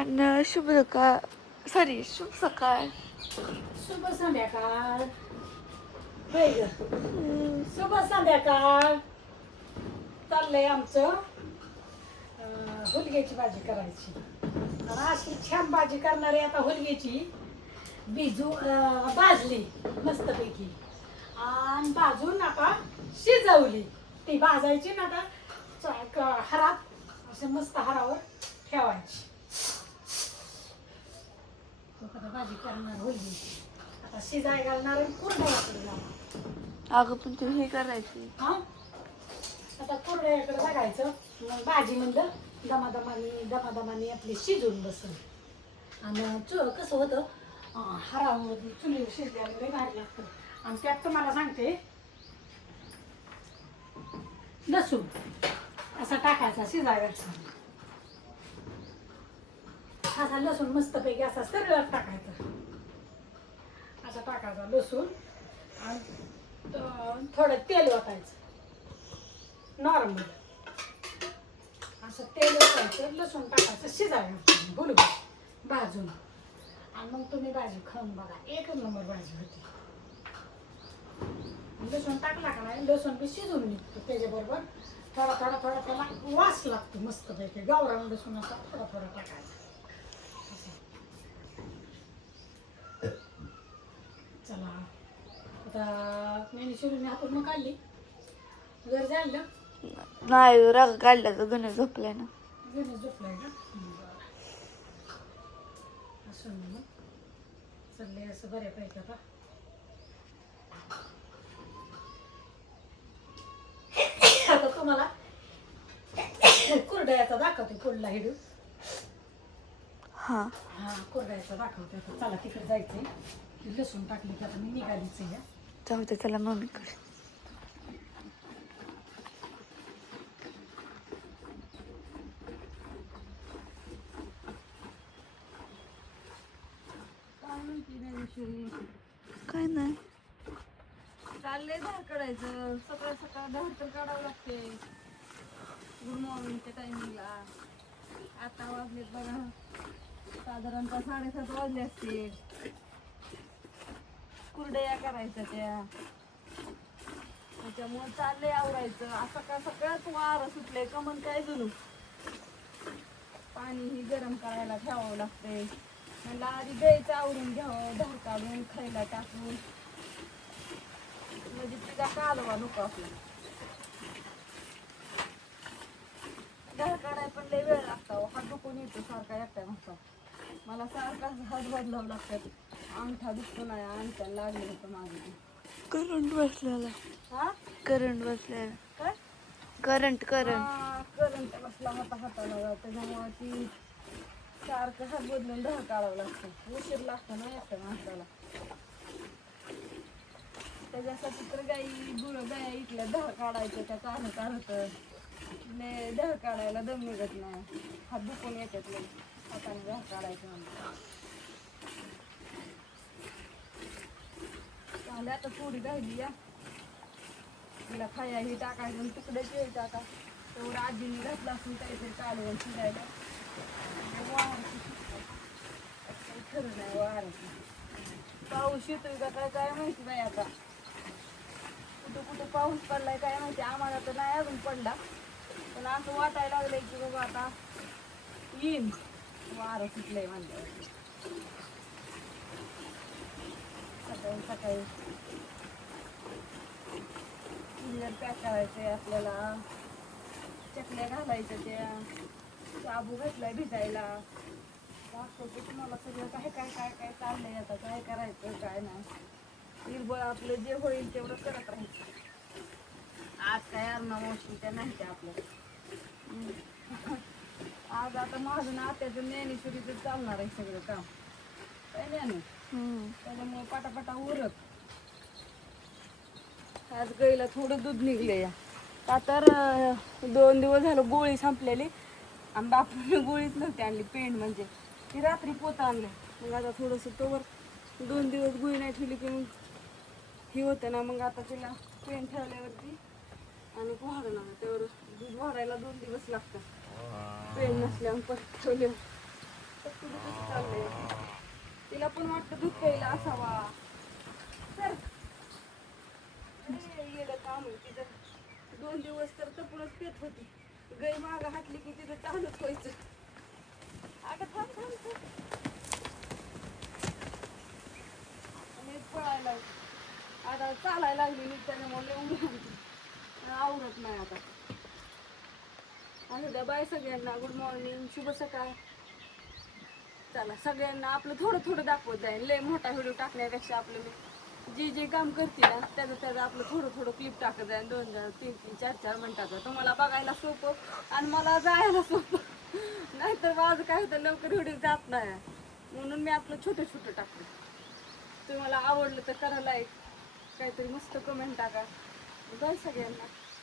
आणि शुभ सकाळ, सॉरी शुभ सकाळ. शुभ संध्याकाळ. शुभ संध्याकाळ. चाललंय आमचं हुलग्याची भाजी करायची. आणि अशी छान भाजी करणारी आता हुलग्याची भाजली मस्तपैकी आणि भाजून आता शिजवली. ती भाजायची ना आता हरात असे मस्त हरावर ठेवायची. भाजी करणार हुलगी आता शिजाय घालणार आणि कुरड्याकडे जाणार. अगं पण तू हे करायची. हा आता कुरड्याकडे बघायचं. मग भाजी म्हणलं दमादमाने आपली शिजून बसल. आणि कसं होतं हरावर चुलीवर शिजल्यावर लय भारी लागतं. आणि त्यात तुम्हाला सांगते लसूण असा टाकायचा शिजायला. असा लसूण मस्तपैकी असा सरळ टाकायचा. असा टाकायचा लसूण आणि थोडं तेल ओतायचं नॉर्मल. असं तेल ओतायचं, लसूण टाकायचं, शिजायला बोलू भाजून. आणि मग तुम्ही भाजी खाऊन बघा, एकच नंबर भाजी होती. लसूण टाकला का नाही, लसूण बी शिजून निघतो. त्याच्याबरोबर थोडा त्याला वास लागतो मस्तपैकी. गावरान लसूण असा थोडा टाकायचा. चला आता मी शिरून हातून मग काढली. घर झालं नाही राग काढला तर गणेश झोपलाय ना. गणेश झोपलाय का? असं मग चाललंय असं बऱ्यापैकी. आता तुम्हाला कुरडयाचा दाखवते. पुढला हिडू हा कुरडयाचा दाखवते. आता चला तिकडे जायचंय. लसूण टाकली की आता मी निघालीच आहे. जाऊ दे त्याला मम्मीकडे. काय नाही चाललंय धार काढायचं. सकाळ सकाळ धार तर काढावं लागते. गुड मॉर्निंगच्या टायमिंगला. आता वाजलेत बघा साधारणतः 7:30 वाजले असतील. कुरडया करायच्या त्या, त्याच्यामुळे चाललंय आवरायचं. सकाळ सकाळच वारं सुटलंय कमन काय जुनू. पाणी ही गरम करायला ठेवावं लागतंय. मला आधी द्यायचं आवरून घ्यावं, धार काढून खायला टाकून, म्हणजे तिला कालवा नको आपल्याला. धार काढाय पण लय वेळ लागतो. हात दुखून येतो सारखा एकट्या मागचा. मला सारखा हात बदलावं लागतात. अंगठा दुखतो नाही, अंगठा लागलं होतं माझं. करंट बसलेला. हा करंट बसलेला. काय करंट करंट बसला होता हाताला. त्याच्यामुळे ती सारखं हात बदलून धार काढावं लागतं. उशीर लागतो ना एकट्या माणसाला. त्याच्यासाठी तर गाया इथल्या धार काढायचं त्या काढत धार काढायला दम निघत नाही. हात दुखून येतात लय हाताने धार काढायचं म्हणजे. चालेल आता थोडी राहिली या. तिला खाया ही टाकायचं आणि तिकडे तेल टाका. तेवढं आजीने घातलं असून काहीतरी कालवून शिजायला. खरं नाही वाराचं. पाऊस येतोय का काय माहिती बाई आता. कुठं पाऊस पडलाय काय माहिती. आम्हाला तर नाही अजून पडला, पण असं वाटायला लागलंय की बाबा आता येईन. वारं सुटलंय म्हणल्यावर. सकाळी क्लिअर पॅक करायचंय आपल्याला. चकल्या घालायच्या त्या. शाबू घातलाय भिजायला. दाखवतो तुम्हाला सगळं काय चाललंय. आता काय करायचं काय नाही. निर्बळ आपलं जे होईल तेवढं करत राहायचं. आज काय अरुणामावशीच्या नाही त्या आपल्याला. आज आता माझं ना आत्याचं ज्ञानेश्वरीचं चालणार आहे सगळं काम. काय ज्ञाने त्याच्यामुळे पटापटा उरत. आज गाईला थोडं दूध निघले या. का तर 2 दिवस झालं गोळी संपलेली आणि बापूने गोळीच नव्हती आणली. पेंड म्हणजे ती रात्री पोत आणलं. मग आता थोडंसं तोवर 2 दिवस गोळी नाही ठेवली की मग हे होतं ना. मग आता तिला पेंड ठेवल्यावरती आणि वाढणार तेवढं दूध वाढायला 2 दिवस लागतात. पेंड नसल्यावर परत ठेवल्यावर तर तुझं कसं चाललंय तिला पण वाटतं दूध प्यायला असावा तर येडं काम आहे तिचं 2 दिवस तर तपूनच पेत होती गाई मागं हाटली की तिथं चालूच व्हायचं अगं थांब थांब थांब आणि पळायला आता चालायला लागली मी त्याच्यामुळे उडून आवडत नाही आता असं द्या बाय सगळ्यांना गुड मॉर्निंग शुभ सकाळ चला सगळ्यांना आपलं थोडं थोडं दाखवत जाईल लय मोठा व्हिडिओ टाकण्यापेक्षा आपलं मी जे जे काम करते ना त्याचं आपलं थोडं थोडं क्लिप टाकत जाईल 2 3 3 4 4 मिनिटाचं तुम्हाला बघायला सोपं आणि मला जायला सोपं नाहीतर माझं काय होतं लवकर व्हिडिओ जात नाही म्हणून मी आपलं छोटं छोटं टाकते तुम्हाला आवडलं तर करा लाईक काहीतरी मस्त कमेंट टाका बाय सगळ्यांना